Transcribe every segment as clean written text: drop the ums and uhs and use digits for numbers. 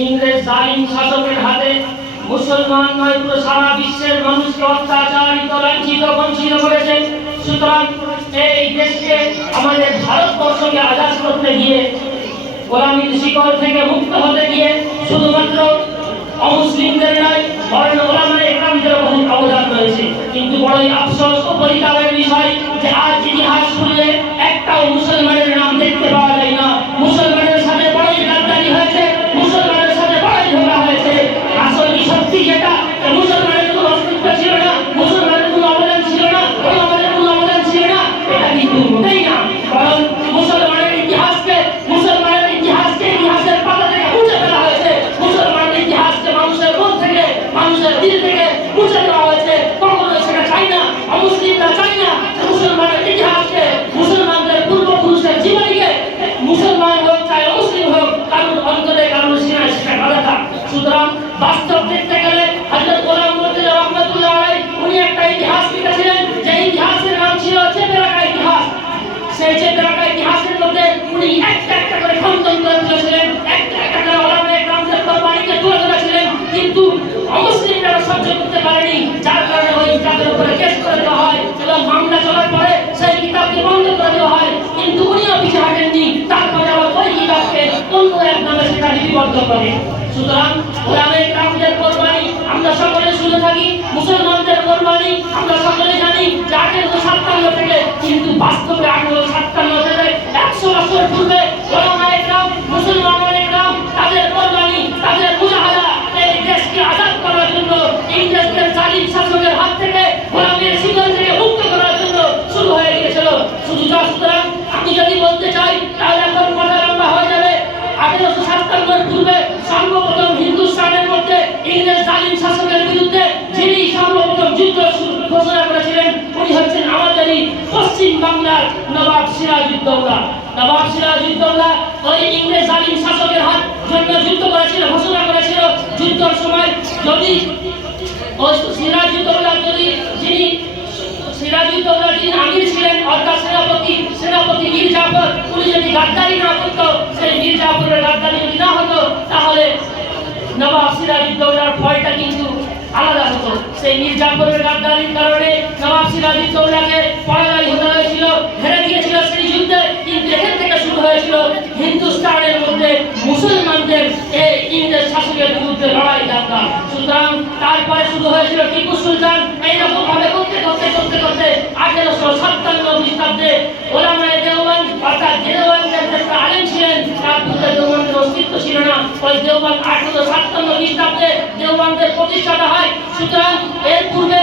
ইংরেজ জালিম শাসকের হাতে মুসলমান নয় পুরো সারা বিশ্বের মানুষকে অত্যাচারিত, লাঞ্ছিত, বঞ্চিত করেছে। সুতরাং এই দেশকে আমাদের ভারতবর্ষকে আজাদ করতে গিয়ে, গোলামীর শিকড় থেকে মুক্ত হতে গিয়ে শুধুমাত্র অমুসলিমদের নয় বরং ওলামায়ে কেরামদের বহুত অবদান রয়েছে। কিন্তু বড়ই আফসোস ও পরিতাপের বিষয় যে আজ ইতিহাস খুললে একটাও মুসলমানের নাম দেখতে পাওয়া যায় না। মুসলমানের সাথে বড়ই গাদ্দারি হয়েছে, মুসলমানের সাথে বড়ই ধোঁকা হয়েছে। আসল সত্যি যেটা, মুসলমানের কোনো অস্তিত্ব ছিল না, মুসলমানের কোনো অবদান ছিল না, ওলামাদের কোনো অবদান ছিল না, এটা কিন্তু মোটেই না। বরং মুসলমানের ইতিহাসকে ইতিহাসের পাতা থেকে মুছে ফেলা হয়েছে। মুসলমানের ইতিহাসকে মানুষের মন থেকে, মানুষের দিল থেকে মুছে দেওয়া হয়েছে। কখনো সেটা চাই না, অমুসলিমরা চাই না মুসলমানের ইতিহাসকে, মুসলমানদের পূর্বপুরুষের জীবনীকে, মুসলমান হোক চাই অমুসলিম হোক, কারণ অন্তরে কারণ সিনায় সেটা গাদা থাক। সুতরাং বাস্তব দেখতে গেলে হযরত গোলাম মুর্তজা রাহমাতুল্লাহ আলাইহি উনি একটা ইতিহাস লিখেছিলেন, যে ইতিহাসের নাম ছিল চেপে রাখা ইতিহাস। সেই চেপে রাখা ইতিহাসের মধ্যে উনি একটা একটা করে খণ্ডন করে তুলেছিলেন, একটা একটা করে ওলামায়ে কেরামদের কোরবানিকে তুলে ধরেছিলেন। কিন্তু অমুসলিমরা সহ্য করতে পারেনি, যার কারণে ওই কিতাবের উপরে কেস করে দেওয়া হয় এবং মামলা চলার পরে সেই কিতাবকে বন্ধ করে দেওয়া হয়। কিন্তু উনিও পিছু হাঁটেননি, তারপরে আবার ওই কিতাবকে অন্য এক নামে সেটা লিপিবদ্ধ করে। সুতরাং ওলামায়ে কেরামদের কোরবানি আমরা সকলে শুনে থাকি, মুসলমানদের কোরবানি আমরা সকলে জানি যে 1857 থেকে, কিন্তু বাস্তবে 1857 থেকে 100 বছর পূর্বে ওলামায়ে কেরাম, মুসলমানের কেরাম তাদের কোরবানি, তাদের মুজাহাদা এই দেশকে আজাদ করার জন্য, ইংরেজদের জালিম শাসকের হাত থেকে, গোলামীর শিকল থেকে মুক্ত করার জন্য শুরু হয়ে গিয়েছিল। সুতরাং আমি যদি বলতে চাই তাহলে এখন কথা লম্বা হয়ে যাবে। 1857 পূর্বে সর্বপ্রথম হিন্দুস্তানের মধ্যে ইংরেজ জালিম শাসকের বিরুদ্ধে যিনি সর্বপ্রথম যুদ্ধ ঘোষণা করেছিলেন উনি হচ্ছেন আমাদেরই পশ্চিম বাংলার নবাব সিরাজউদ্দৌলা। নবাব সিরাজউদ্দৌলা ওই ইংরেজ জালিম শাসকের হাত জন্য যুদ্ধ করেছিল, ঘোষণা করেছিল। যুদ্ধের সময় যদি ওই সিরাজউদ্দৌলা যিনি আমির ছিলেন অর্থাৎ সেনাপতি মীর জাফর, উনি যদি গাদ্দারি না করতো, সেই মীর জাফরের গাদ্দারি যদি না হতো, তাহলে নবাব সিরাজউদ্দৌলার ভয়টা কিন্তু আলাদা হতো। সেই মীর জাফরের গাদ্দারির কারণে নবাব সিরাজউদ্দৌলাকে পরাজয় হতে হয়েছিল, হেরে গিয়েছিল সেই যুদ্ধে। কিন্তু এখান থেকে শুরু হয়েছিল হিন্দুস্তানের মধ্যে মুসলমানদের এই ইংরেজ শাসকের বিরুদ্ধে লড়াই দাঙ্গা। সুতরাং তারপরে শুরু হয়েছিল টিপু সুলতান। এইরকম ভাবে করতে 1857 খ্রিস্টাব্দে ওলামায়ে দেওবন্দ অর্থাৎ দেওবন্দের যে আলেম ছিলেন তার পূর্বে দেওবন্দের অস্তিত্ব ছিল না। ওই দেওবন্দ 1857 খ্রিস্টাব্দে দেওবন্দের প্রতিষ্ঠাতা হয়। সুতরাং এর পূর্বে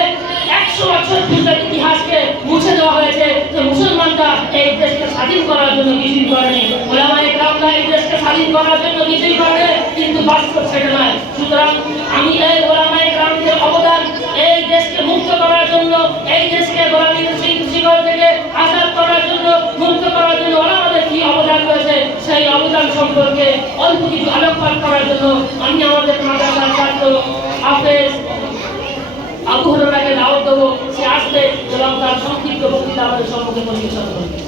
100 বছর পূর্বের ইতিহাসকে মুছে দেওয়া হয়েছে যে মুসলমানরা এই দেশকে স্বাধীন করার জন্য কিছুই করেনি, ওলামায়ে কেরামরা এই দেশকে স্বাধীন করার জন্য কিছুই করেনি, কিন্তু বাস্তব সেটা নয়। সুতরাং আমি এই ওলামায়ে কেরামদের অবদান, এই দেশকে মুক্ত করার জন্য, এই দেশকে গোলামীর শিকড় থেকে আজাদ করার জন্য, মুক্ত করার জন্য ওলামাদের কি অবদান রয়েছে সেই অবদান সম্পর্কে অল্প কিছু আলোকপাত করার জন্য আমি আমাদের মাদ্রাসার ছাত্র হাফেজ আবু হুরায়রাকে দাওয়াত দেবো। সে আসলে এবং তার সংক্ষিপ্ত বক্তৃতা আমাদের সম্মুখে পরিবেশন করবে।